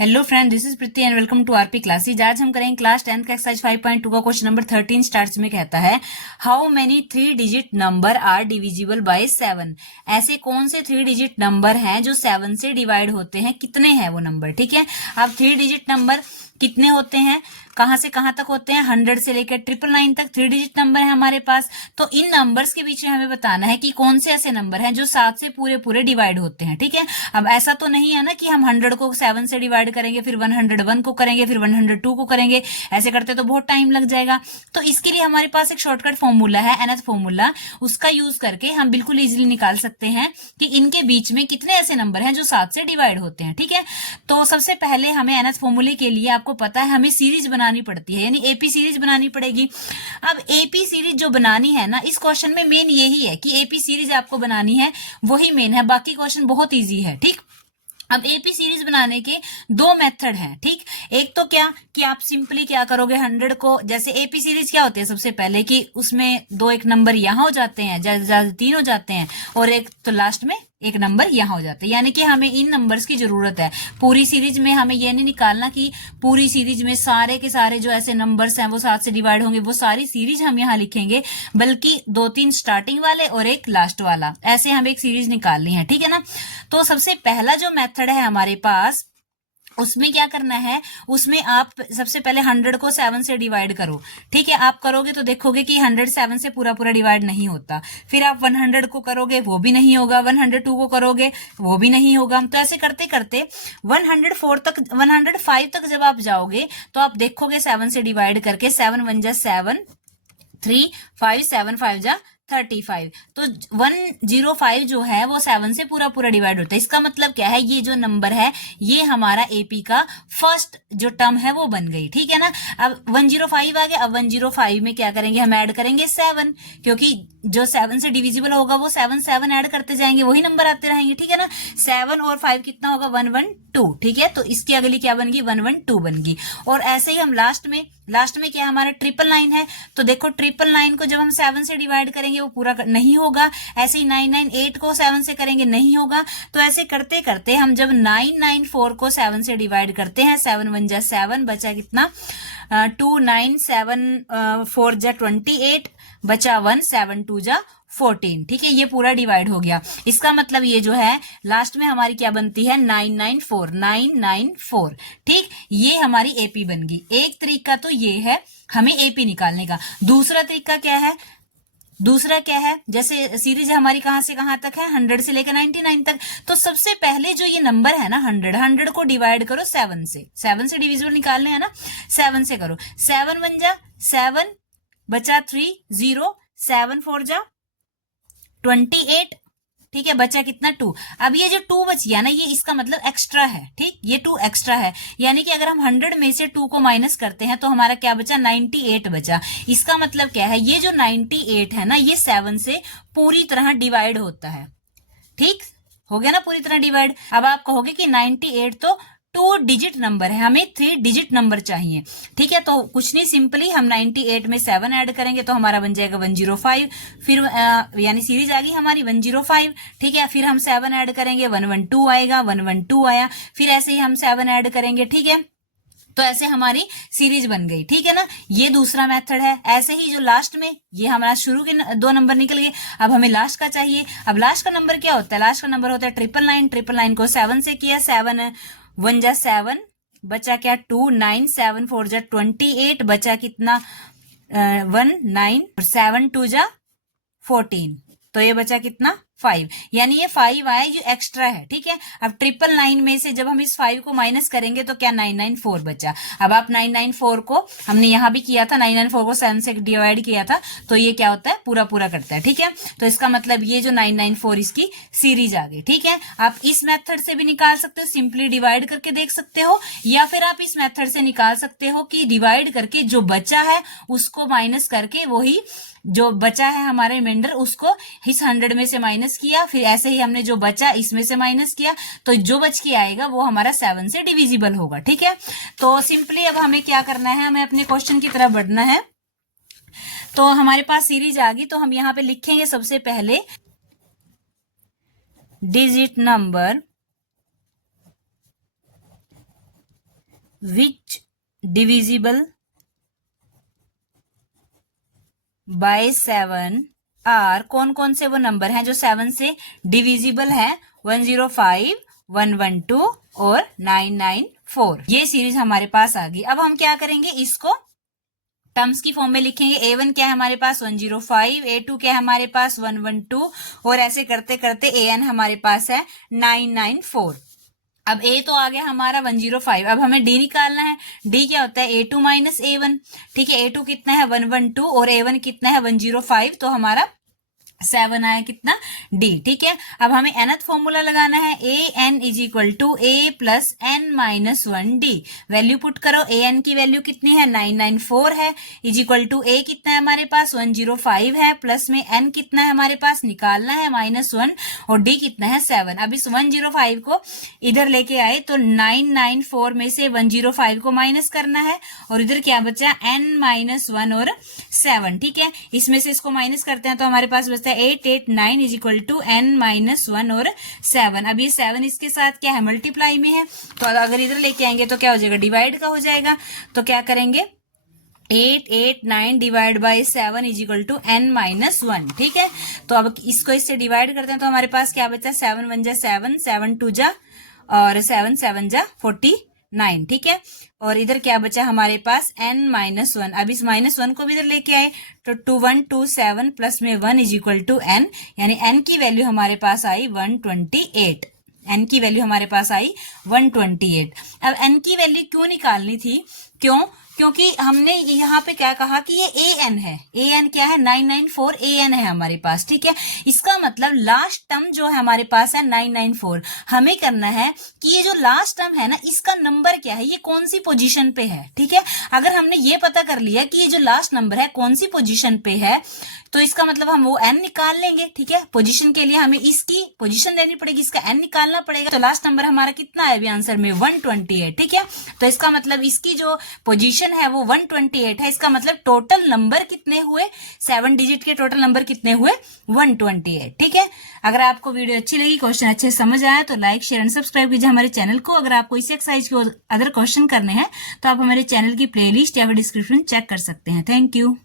Hello friend, this is Preeti and welcome to RP classes. आज हम करेंगे क्लास 10 का एक्सरसाइज 5.2 का क्वेश्चन नंबर 13 स्टार्ट्स में कहता है how many 3 digit number are divisible by 7। ऐसे कौन से 3 डिजिट नंबर हैं जो 7 से डिवाइड होते हैं, कितने हैं वो नंबर। ठीक है, अब 3 डिजिट नंबर कितने होते हैं, कहां से कहां तक होते हैं, 100 से लेकर 999 तक 3 डिजिट नंबर है हमारे पास। तो इन नंबर्स के बीच में हमें बताना है कि कौन से ऐसे नंबर हैं जो 7 से पूरे पूरे डिवाइड होते हैं। ठीक है, अब ऐसा तो नहीं है ना कि हम 100 को 7 से डिवाइड करेंगे, फिर 101 को करेंगे, फिर 102 को करेंगे, ऐसे करते तो बहुत टाइम लग जाएगा। तो इसके लिए हमारे पास एक शॉर्टकट फॉर्मूला है, nth फॉर्मूला, उसका यूज करके हम बिल्कुल इजिली निकाल सकते हैं कि इनके बीच में कितने ऐसे नंबर हैं जो 7 से डिवाइड होते हैं। ठीक है, तो सबसे पहले हमें nth फॉर्मूले के लिए आपको पता है हमें सीरीज बनानी पड़ती है, यानी एपी सीरीज बनानी पड़ेगी। अब एपी सीरीज जो बनानी है ना, इस क्वेश्चन में मेन यही है कि एपी सीरीज आपको बनानी है, वही मेन है, बाकी क्वेश्चन बहुत इजी है। ठीक, अब एपी सीरीज बनाने के 2 मेथड हैं। ठीक, एक तो क्या कि आप सिंपली क्या करोगे, 100 को, जैसे एपी सीरीज क्या होती है सबसे पहले कि उसमें 2 एक नंबर यहां हो जाते हैं, ज्यादा 3 हो जाते हैं, और एक तो लास्ट में एक नंबर यहां हो जाता है, यानी कि हमें इन नंबर्स की जरूरत है। पूरी सीरीज में हमें यह नहीं निकालना कि पूरी सीरीज में सारे के सारे जो ऐसे नंबर्स हैं वो 7 से डिवाइड होंगे, वो सारी सीरीज हम यहाँ लिखेंगे, बल्कि 2-3 स्टार्टिंग वाले और एक लास्ट वाला, ऐसे हमें एक सीरीज निकालनी है। ठीक है ना, तो सबसे पहला जो मेथड है हमारे पास, उसमें क्या करना है, उसमें आप सबसे पहले 100 को 7 से डिवाइड करो। ठीक है, आप करोगे तो देखोगे कि 100 7 से पूरा पूरा डिवाइड नहीं होता, फिर आप 100 को करोगे वो भी नहीं होगा, 102 को करोगे वो भी नहीं होगा। तो ऐसे करते करते 104 तक, 105 तक जब आप जाओगे तो आप देखोगे 7 से डिवाइड करके, 7 1 जा 7, 3 5 7 5 जा 35, तो 105 जो है वो 7 से पूरा पूरा डिवाइड होता है। इसका मतलब क्या है, ये जो नंबर है ये हमारा एपी का फर्स्ट जो टर्म है वो बन गई। ठीक है ना, अब 105 आ गया, अब 105 में क्या करेंगे, हम ऐड करेंगे 7, क्योंकि जो 7 से डिविजिबल होगा वो 7 7 ऐड करते जाएंगे, वही नंबर आते रहेंगे। ठीक है ना, 7 और 5 कितना होगा, 112। ठीक है, तो इसकी अगली क्या बन गई, 112 बन गई। और ऐसे ही हम लास्ट में क्या हमारा 999 है, तो देखो 999 को जब हम 7 से डिवाइड करेंगे वो पूरा नहीं होगा, ऐसे ही 998 को 7 से करेंगे नहीं होगा। तो ऐसे करते करते हम जब 994 को 7 से डिवाइड करते हैं, 7 1 जा 7, बचा कितना 2 9 7 4 जा 28, बचा 1 7 2 जा 14। ठीक है, ये पूरा डिवाइड हो गया। इसका मतलब ये जो है लास्ट में हमारी क्या बनती है, 994। ठीक, ये हमारी एपी बन गई। एक तरीका तो ये है हमें एपी निकालने का। दूसरा तरीका क्या है, जैसे सीरीज हमारी कहां से कहां तक है, 100 से लेकर 99 तक। तो सबसे पहले जो ये नंबर है ना 100 को डिवाइड करो 7 से, 7 से डिविजिबल निकालने हैं ना, 7 से करो, 7 1 जा 7, बचा 3 0, 7 4 जा 28। ठीक है, बचा कितना 2। अब ये जो 2 बच गया ना, ये इसका मतलब एक्स्ट्रा है। ठीक, ये 2 एक्स्ट्रा है, यानी कि अगर हम 100 में से 2 को माइनस करते हैं तो हमारा क्या बचा, 98 बचा। इसका मतलब क्या है, ये जो 98 है ना, ये 7 से पूरी तरह डिवाइड होता है। ठीक, हो गया ना पूरी तरह डिवाइड। अब आप कहोगे कि 98 तो 2 डिजिट नंबर है, हमें 3 डिजिट नंबर चाहिए। ठीक है, तो कुछ नहीं, सिंपली हम 98 में 7 ऐड करेंगे तो हमारा बन जाएगा 105, फिर यानी सीरीज आ गई हमारी 105। ठीक है, फिर हम 7 ऐड करेंगे, 112 आएगा, 112 आया, फिर ऐसे ही हम 7 ऐड करेंगे। ठीक है, तो ऐसे हमारी सीरीज बन गई। ठीक है ना, ये दूसरा मेथड है। ऐसे ही जो लास्ट में, ये हमारा शुरू के 2 नंबर निकल गए, अब हमें लास्ट का चाहिए। अब लास्ट का नंबर क्या होता है, लास्ट का नंबर होता है 999 को 7 से किया, 7 1 जा 7, बचा क्या 2 9 7 4 जा 28, बचा कितना 1 9, 7 2 जा 14, तो ये बचा कितना 5, यानी ये 5 आया, ये एक्स्ट्रा है। ठीक है, अब 999 में से जब हम इस 5 को माइनस करेंगे तो क्या 994 बचा। अब आप 994 को, हमने यहां भी किया था, 994 को 7 से डिवाइड किया था, तो ये क्या होता है, पूरा पूरा करता है। ठीक है, तो इसका मतलब ये जो 994 इसकी सीरीज आ गई। ठीक है, आप इस मेथड से भी निकाल सकते हो, सिंपली डिवाइड करके देख सकते हो, या फिर आप इस मेथड से निकाल सकते हो कि डिवाइड करके जो बचा है उसको माइनस करके, वही जो बचा है हमारे रिमाइंडर उसको इस 100 में से माइनस किया, फिर ऐसे ही हमने जो बचा इसमें से माइनस किया, तो जो बच के आएगा वो हमारा 7 से डिविजिबल होगा। ठीक है, तो सिंपली अब हमें क्या करना है, हमें अपने क्वेश्चन की तरफ बढ़ना है। तो हमारे पास सीरीज आ गई, तो हम यहाँ पे लिखेंगे सबसे पहले digit number which divisible by 7 are, कौन कौन से वो नंबर हैं जो 7 से डिविजिबल है? 105, 112 और 994। ये सीरीज हमारे पास आ गई। अब हम क्या करेंगे, इसको टर्म्स की फॉर्म में लिखेंगे। A1 क्या है हमारे पास? 105, A2 क्या है हमारे पास? 112 और ऐसे करते करते AN हमारे पास है 994। अब A तो आ गया हमारा 105। अब हमें D निकालना है। D क्या होता है? A2 minus A1। ठीक है, A2 कितना है? 112 और A1 कितना है? 105। तो हमारा 7 आया कितना? D। ठीक है, अब हमें nth फॉर्मूला लगाना है। an is equal to a plus n minus 1d। Value put करो। an की वैल्यू कितनी है? 994 है। इज इक्वल टू a कितना है हमारे पास? 105 है। प्लस में n कितना है हमारे पास? निकालना है -1 और d कितना है? 7। अब इस 105 को इधर लेके आए तो 994 में से 105 को माइनस करना है और इधर क्या बचा? n-1 और 7। ठीक है, इसमें से इसको माइनस करते हैं तो हमारे पास बचता है 889 इज इक्वल टू n-1 और 7। अब ये 7 इसके साथ क्या है? मल्टीप्लाई में है, तो अगर इधर लेके आएंगे तो क्या हो जाएगा? डिवाइड का हो जाएगा। तो क्या करेंगे? 889 divide by 7 is equal to n-1। ठीक है, तो अब इसको इससे डिवाइड करते हैं तो हमारे पास क्या बचा? 7 1 जा 7, 7 2 जा और 7 7 जा 49। ठीक है, और इधर क्या बचा हमारे पास? n-1। अब इस -1 को भी इधर लेके आए तो 2127 प्लस में 1 इज इक्वल टू n, यानी n की वैल्यू हमारे पास आई 128। n की वैल्यू हमारे पास आई 128। अब n की वैल्यू क्यों निकालनी थी? क्योंकि हमने यहाँ पे क्या कहा कि ये an है। an क्या है? 994 an है हमारे पास। ठीक है, इसका मतलब लास्ट टर्म जो है हमारे पास है 994। हमें करना है कि ये जो लास्ट टर्म है ना, इसका नंबर क्या है, ये कौन सी पोजीशन पे है। ठीक है, अगर हमने ये पता कर लिया कि ये जो लास्ट नंबर है कौन सी पोजीशन पे है, तो इसका मतलब हम वो n निकाल लेंगे। ठीक है, पोजीशन के लिए हमें इसकी पोजीशन लेनी पड़ेगी, इसका n निकालना पड़ेगा। तो लास्ट नंबर हमारा कितना है अभी आंसर में? 128। ठीक है, तो इसका मतलब इसकी जो पोजीशन है वो 128 है। इसका मतलब टोटल नंबर कितने हुए? 7 डिजिट के टोटल नंबर कितने हुए? 128। ठीक है, अगर आपको वीडियो अच्छी लगी, क्वेश्चन अच्छे समझ आया तो लाइक शेयर एंड सब्सक्राइब कीजिए हमारे चैनल को। अगर आपको इस एक्सरसाइज के अदर क्वेश्चन करने हैं तो आप हमारे चैनल की प्लेलिस्ट या फिर डिस्क्रिप्शन चेक कर सकते हैं। Thank you.